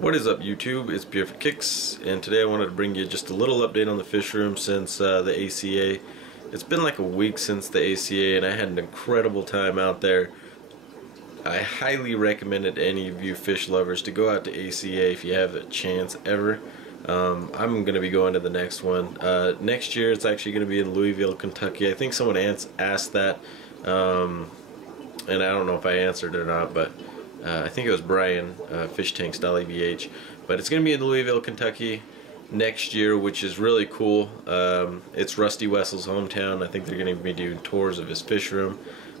What is up, YouTube? It's Pierre for Kicks, and today I wanted to bring you just a little update on the fish room since the ACA. It's been like a week since the ACA, and I had an incredible time out there. I highly recommend it to any of you fish lovers to go out to ACA if you have a chance ever. I'm going to be going to the next one. Next year it's actually going to be in Louisville, Kentucky. I think someone asked that, and I don't know if I answered it or not, but I think it was Brian, Fish Tanks .EVH. But it's going to be in Louisville, Kentucky next year, which is really cool. It's Rusty Wessel's hometown. I think they're going to be doing tours of his fish room.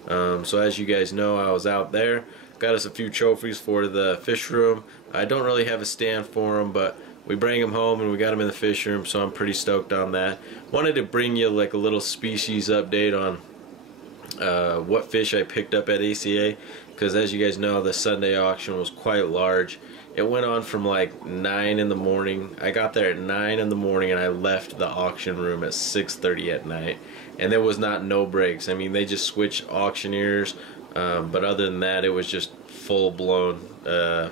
So as you guys know, I was out there. Got us a few trophies for the fish room. I don't really have a stand for them, but we bring them home and we got them in the fish room, so I'm pretty stoked on that. Wanted to bring you like a little species update on what fish I picked up at ACA, because as you guys know, the Sunday auction was quite large. It went on from like 9 in the morning. I got there at 9 in the morning and I left the auction room at 6:30 at night, and there was no breaks. I mean, they just switched auctioneers, but other than that, it was just full-blown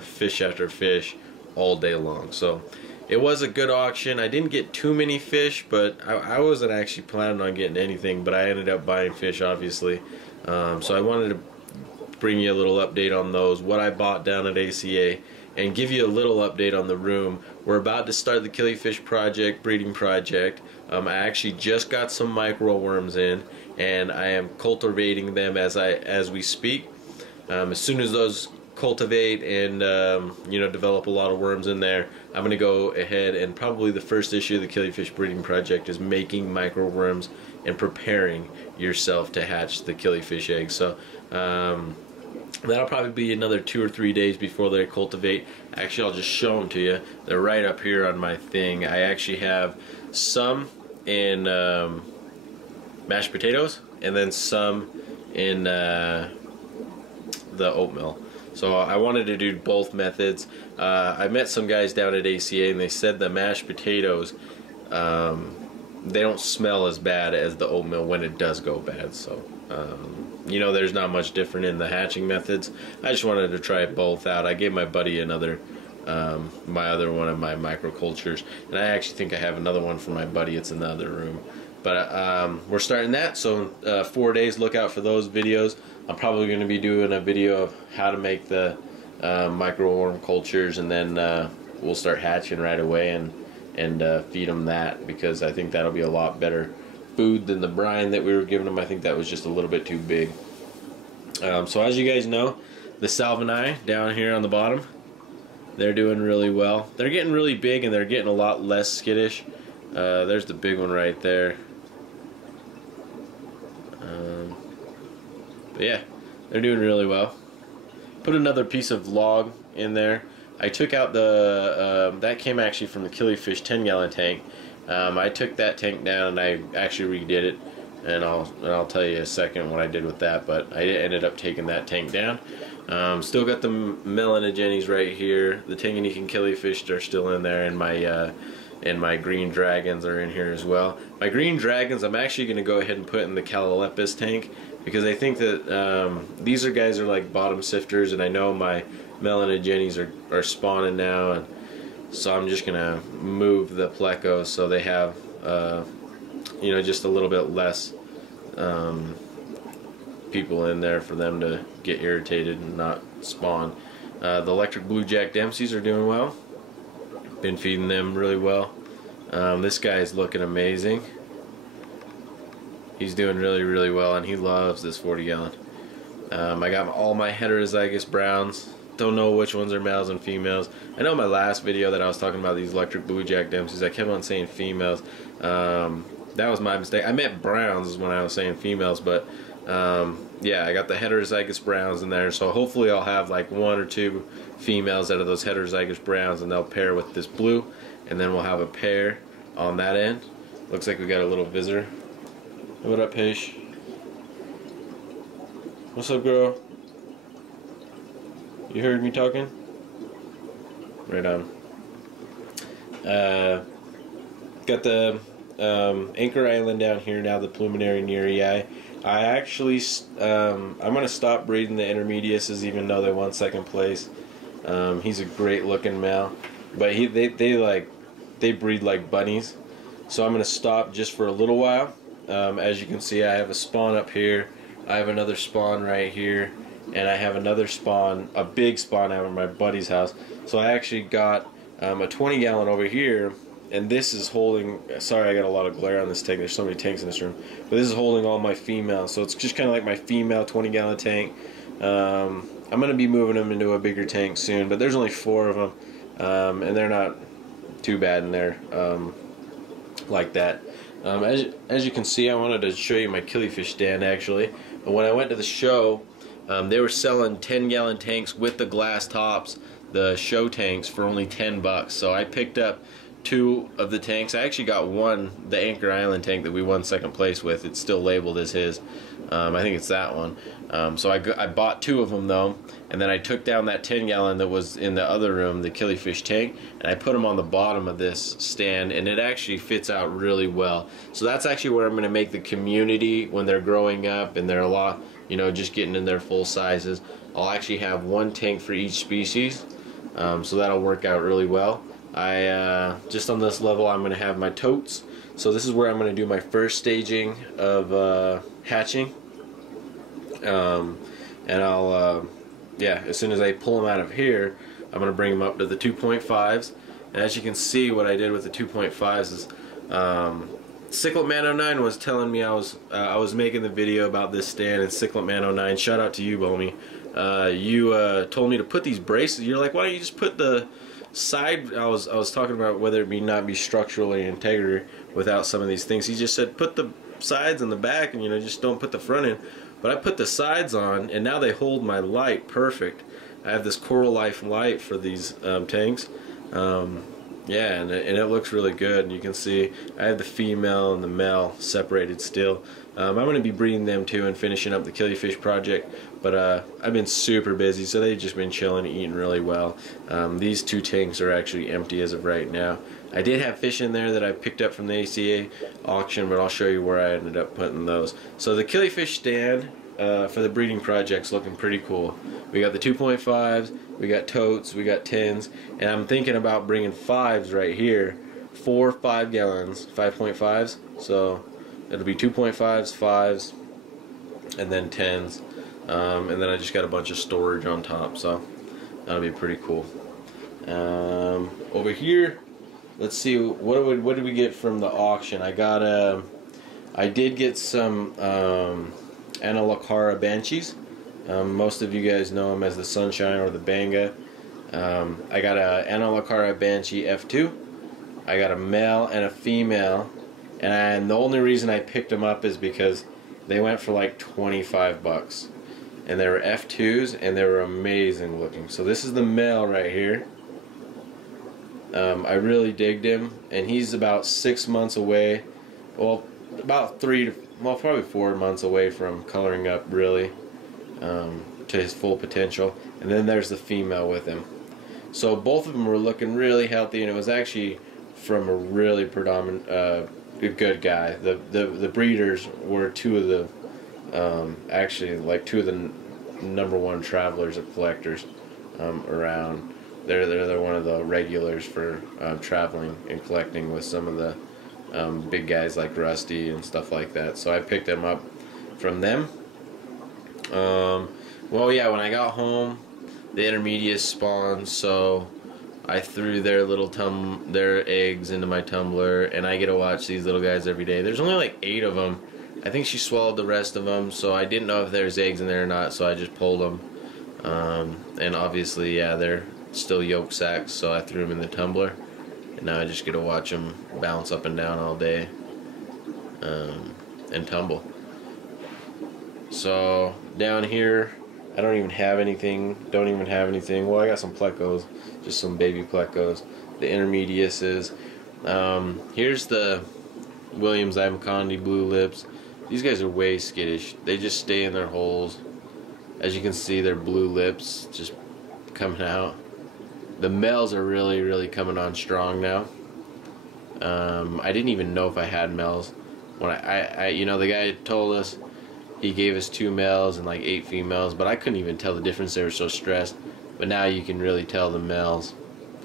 fish after fish all day long. So it was a good auction. I didn't get too many fish, but I wasn't actually planning on getting anything, but I ended up buying fish, obviously. So I wanted to bring you a little update on those, what I bought down at ACA, and give you a little update on the room. We're about to start the killifish project, breeding project. I actually just got some micro worms in, and I am cultivating them as we speak. As soon as those cultivate and develop a lot of worms in there, I'm going to go ahead, and probably the first issue of the killifish breeding project is making micro worms and preparing yourself to hatch the killifish eggs. So that'll probably be another 2 or 3 days before they cultivate. Actually, I'll just show them to you. They're right up here on my thing. I actually have some in mashed potatoes and then some in the oatmeal. So I wanted to do both methods. I met some guys down at ACA, and they said the mashed potatoes, they don't smell as bad as the oatmeal when it does go bad. So there's not much different in the hatching methods. I just wanted to try both out. I gave my buddy another, my other one of my microcultures, and I actually think I have another one for my buddy. It's in the other room. But we're starting that, so 4 days, look out for those videos. I'm probably going to be doing a video of how to make the micro worm cultures, and then we'll start hatching right away and feed them that, because I think that'll be a lot better food than the brine that we were giving them. I think that was just a little bit too big. So as you guys know, the Salvini down here on the bottom, they're doing really well. They're getting really big, and they're getting a lot less skittish. There's the big one right there. But yeah, they're doing really well. Put another piece of log in there. I took out the that came actually from the killifish 10-gallon tank. I took that tank down and I actually redid it, and I'll tell you in a second what I did with that. But I ended up taking that tank down. Still got the Melanogenes right here. The Tanganyikan killifish are still in there, and my green dragons are in here as well. My green dragons, I'm actually going to go ahead and put in the Calolepis tank, because I think that these guys are like bottom sifters, and I know my Melanogenes are spawning now, and so I'm just going to move the plecos so they have just a little bit less people in there for them to get irritated and not spawn. The electric blue jack Dempseys are doing well. Been feeding them really well. This guy is looking amazing. He's doing really, really well, and he loves this 40-gallon. I got all my heterozygous browns. Don't know which ones are males and females. I know my last video that I was talking about these electric blue jack Dempseys, I kept on saying females. That was my mistake. I meant browns when I was saying females, but yeah, I got the heterozygous browns in there, so hopefully I'll have like 1 or 2 females out of those heterozygous browns, and they'll pair with this blue, and then we'll have a pair on that end. Looks like we got a little visitor. What up, Paige? What's up, girl? You heard me talking? Right on. Got the Anchor Island down here now, the Pluminary Nerii. I actually, I'm going to stop breeding the Intermediuses, even though they won second place. He's a great looking male, but they breed like bunnies. So I'm gonna stop just for a little while. As you can see, I have a spawn up here. I have another spawn right here, and I have another spawn, a big spawn out of my buddy's house. So I actually got a 20-gallon over here, and this is holding, sorry I got a lot of glare on this tank, there's so many tanks in this room, but this is holding all my females, so it's just kind of like my female 20-gallon tank. I'm going to be moving them into a bigger tank soon, but there's only 4 of them, and they're not too bad in there like that. As you can see, I wanted to show you my killifish stand actually. When I went to the show, they were selling 10-gallon tanks with the glass tops, the show tanks, for only $10. So I picked up 2 of the tanks. I actually got one, the Anchor Island tank that we won 2nd place with. It's still labeled as his. I think it's that one. So I bought 2 of them though, and then I took down that 10-gallon that was in the other room, the killifish tank, and I put them on the bottom of this stand, and it actually fits out really well. So that's actually where I'm going to make the community when they're growing up and they're a lot, you know, just getting in their full sizes. I'll actually have 1 tank for each species, so that'll work out really well. Just on this level, I'm going to have my totes. So this is where I'm going to do my first staging of hatching. And I'll, yeah, as soon as I pull them out of here, I'm going to bring them up to the 2.5s. And as you can see, what I did with the 2.5s is, CyclipMan09 was telling me I was making the video about this stand, and CyclipMan09, shout out to you, Bomi. You told me to put these braces. You're like, why don't you just put the side? I was talking about whether it not be structurally integrated without some of these things. He just said put the sides in the back, and you know, just don't put the front in. But I put the sides on, and now they hold my light perfect. I have this Coral Life light for these tanks. Yeah, and it looks really good. And you can see I have the female and the male separated still. I'm going to be breeding them too and finishing up the killifish project. But I've been super busy, so they've just been chilling and eating really well. These 2 tanks are actually empty as of right now. I did have fish in there that I picked up from the ACA auction, but I'll show you where I ended up putting those. So the killifish stand for the breeding project's looking pretty cool. We got the 2.5s, we got totes, we got 10s, and I'm thinking about bringing 5s right here. 4 5-gallons, 5.5s. So it'll be 2.5s, 5s, and then 10s. And then I just got a bunch of storage on top, so that'll be pretty cool. Over here, let's see, what did we get from the auction? I did get some Antilocara Banshees. Most of you guys know them as the Sunshine or the Banga. I got a Antilocara Banshee F2. I got a male and a female, and the only reason I picked them up is because they went for like $25, and they were F2s, and they were amazing looking. So this is the male right here. I really digged him, and he's about 6 months away. Well, about probably 4 months away from coloring up really to his full potential. And then there's the female with him. So both of them were looking really healthy, and it was actually from a really predominant, good guy. The breeders were 2 of the, actually like 2 of the #1 travelers of collectors around. They're one of the regulars for traveling and collecting with some of the big guys like Rusty and stuff like that. So I picked them up from them. Well, yeah, when I got home, the intermediate spawned, so I threw their eggs into my tumbler, and I get to watch these little guys every day. There's only like 8 of them. I think she swallowed the rest of them, so I didn't know if there's eggs in there or not, so I just pulled them. And obviously, yeah, they're still yolk sacs, so I threw them in the tumbler, and now I just get to watch them bounce up and down all day and tumble. So down here, I don't even have anything. Well, I got some plecos, just some baby plecos. The intermediuses. Here's the Williams Ivacondi Blue Lips. These guys are way skittish. They just stay in their holes. As you can see, their blue lips just coming out. The males are really, really coming on strong now. I didn't even know if I had males. When you know, the guy told us he gave us 2 males and like 8 females, but I couldn't even tell the difference. They were so stressed. but now you can really tell the males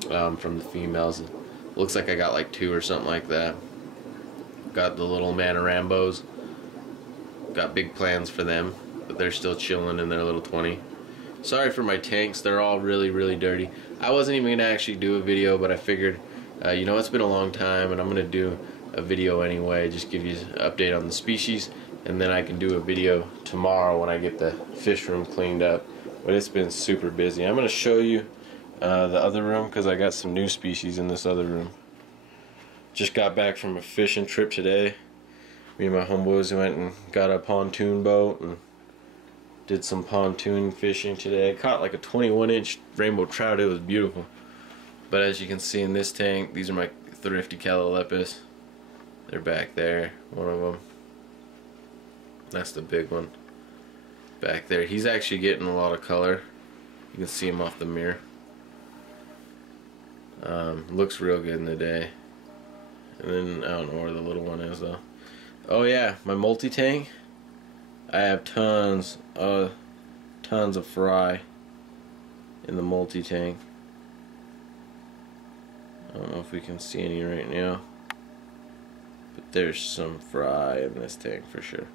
from the females. It looks like I got like 2 or something like that. Got the little Manorambos. Got big plans for them, but they're still chilling in their little 20. Sorry for my tanks, they're all really dirty. I wasn't even going to actually do a video, but I figured, you know, it's been a long time and I'm going to do a video anyway, just give you an update on the species, and then I can do a video tomorrow when I get the fish room cleaned up. But it's been super busy. I'm going to show you the other room because I got some new species in this other room. Just got back from a fishing trip today. Me and my homeboys went and got a pontoon boat and did some pontoon fishing today. I caught like a 21-inch rainbow trout. It was beautiful. But as you can see in this tank, these are my thrifty Calolepis. They're back there, one of them. That's the big one back there. He's actually getting a lot of color. You can see him off the mirror. Looks real good in the day. And then I don't know where the little one is though. Oh yeah, my multi-tank. I have tons of fry in the multi-tank. I don't know if we can see any right now, but there's some fry in this tank for sure.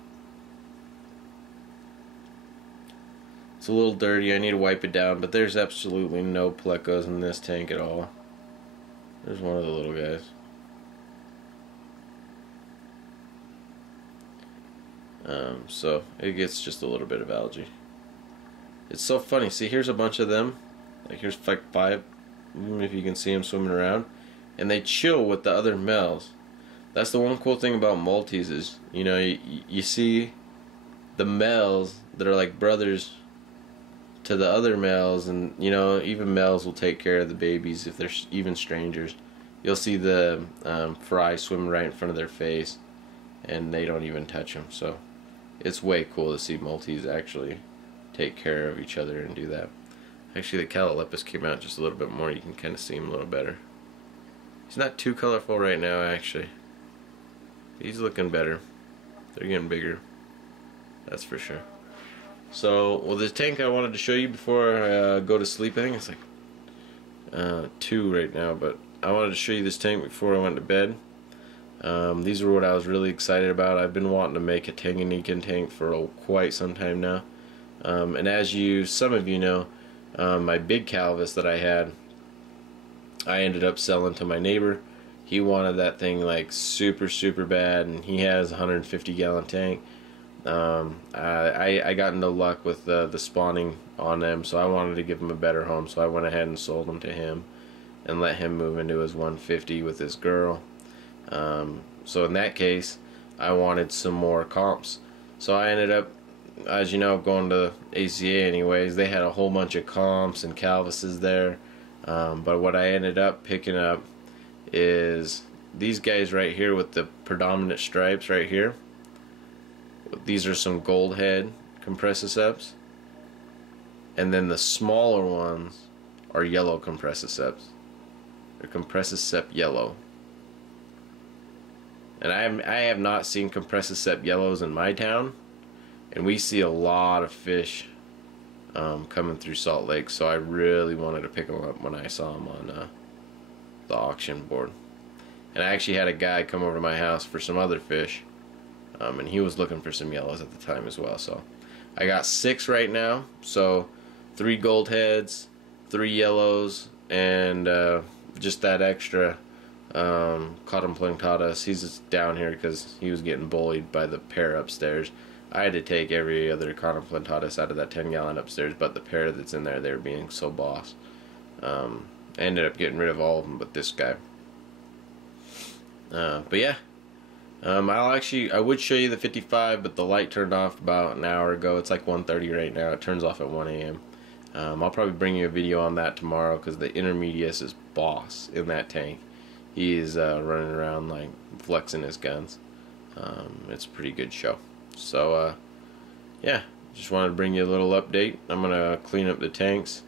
It's a little dirty, I need to wipe it down, but there's absolutely no plecos in this tank at all. There's one of the little guys. So it gets just a little bit of algae. It's so funny. See, here's a bunch of them. Like here's like 5, if you can see them swimming around, and they chill with the other males. That's the one cool thing about multis is, you know, you see the males that are like brothers to the other males, and you know, even males will take care of the babies if they're even strangers. You'll see the fry swim right in front of their face, and they don't even touch them. So it's way cool to see multis actually take care of each other and do that. Actually, the Calolepis came out just a little bit more. You can kind of see him a little better. He's not too colorful right now, actually. He's looking better. They're getting bigger. That's for sure. So, well, the tank I wanted to show you before I go to sleep, I think it's like 2 right now, but I wanted to show you this tank before I went to bed. These are what I was really excited about. I've been wanting to make a Tanganyikan tank for quite some time now. And as some of you know, my big Calvus that I had, I ended up selling to my neighbor. He wanted that thing like super bad, and he has a 150-gallon tank. I got no luck with the spawning on them, so I wanted to give him a better home, so I went ahead and sold them to him and let him move into his 150 with his girl. So in that case, I wanted some more comps. So I ended up, as you know, going to ACA anyways. They had a whole bunch of comps and Calvuses there. But what I ended up picking up is these guys right here with the predominant stripes right here. These are some gold head Compressiceps. And then the smaller ones are yellow Compressiceps. They're Compressicep yellow. And I have not seen Compressicep yellows in my town, and we see a lot of fish coming through Salt Lake, so I really wanted to pick them up when I saw them on the auction board. And I actually had a guy come over to my house for some other fish, and he was looking for some yellows at the time as well. So I got 6 right now, so 3 gold heads, 3 yellows, and just that extra Cotton Planctatus. He's just down here because he was getting bullied by the pair upstairs. I had to take every other Cotton Planctatus out of that 10-gallon upstairs, but the pair that's in there, they were being so boss. I ended up getting rid of all of them but this guy. But yeah, I would show you the 55, but the light turned off about an hour ago. It's like 1:30 right now. It turns off at 1 a.m. I'll probably bring you a video on that tomorrow because the Intermedius is boss in that tank. He is running around like flexing his guns. It's a pretty good show. So yeah, just wanted to bring you a little update. I'm gonna clean up the tanks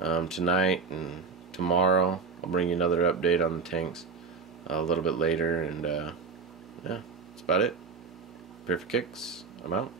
tonight, and tomorrow I'll bring you another update on the tanks a little bit later. And yeah, that's about it. Prepare for kicks. I'm out.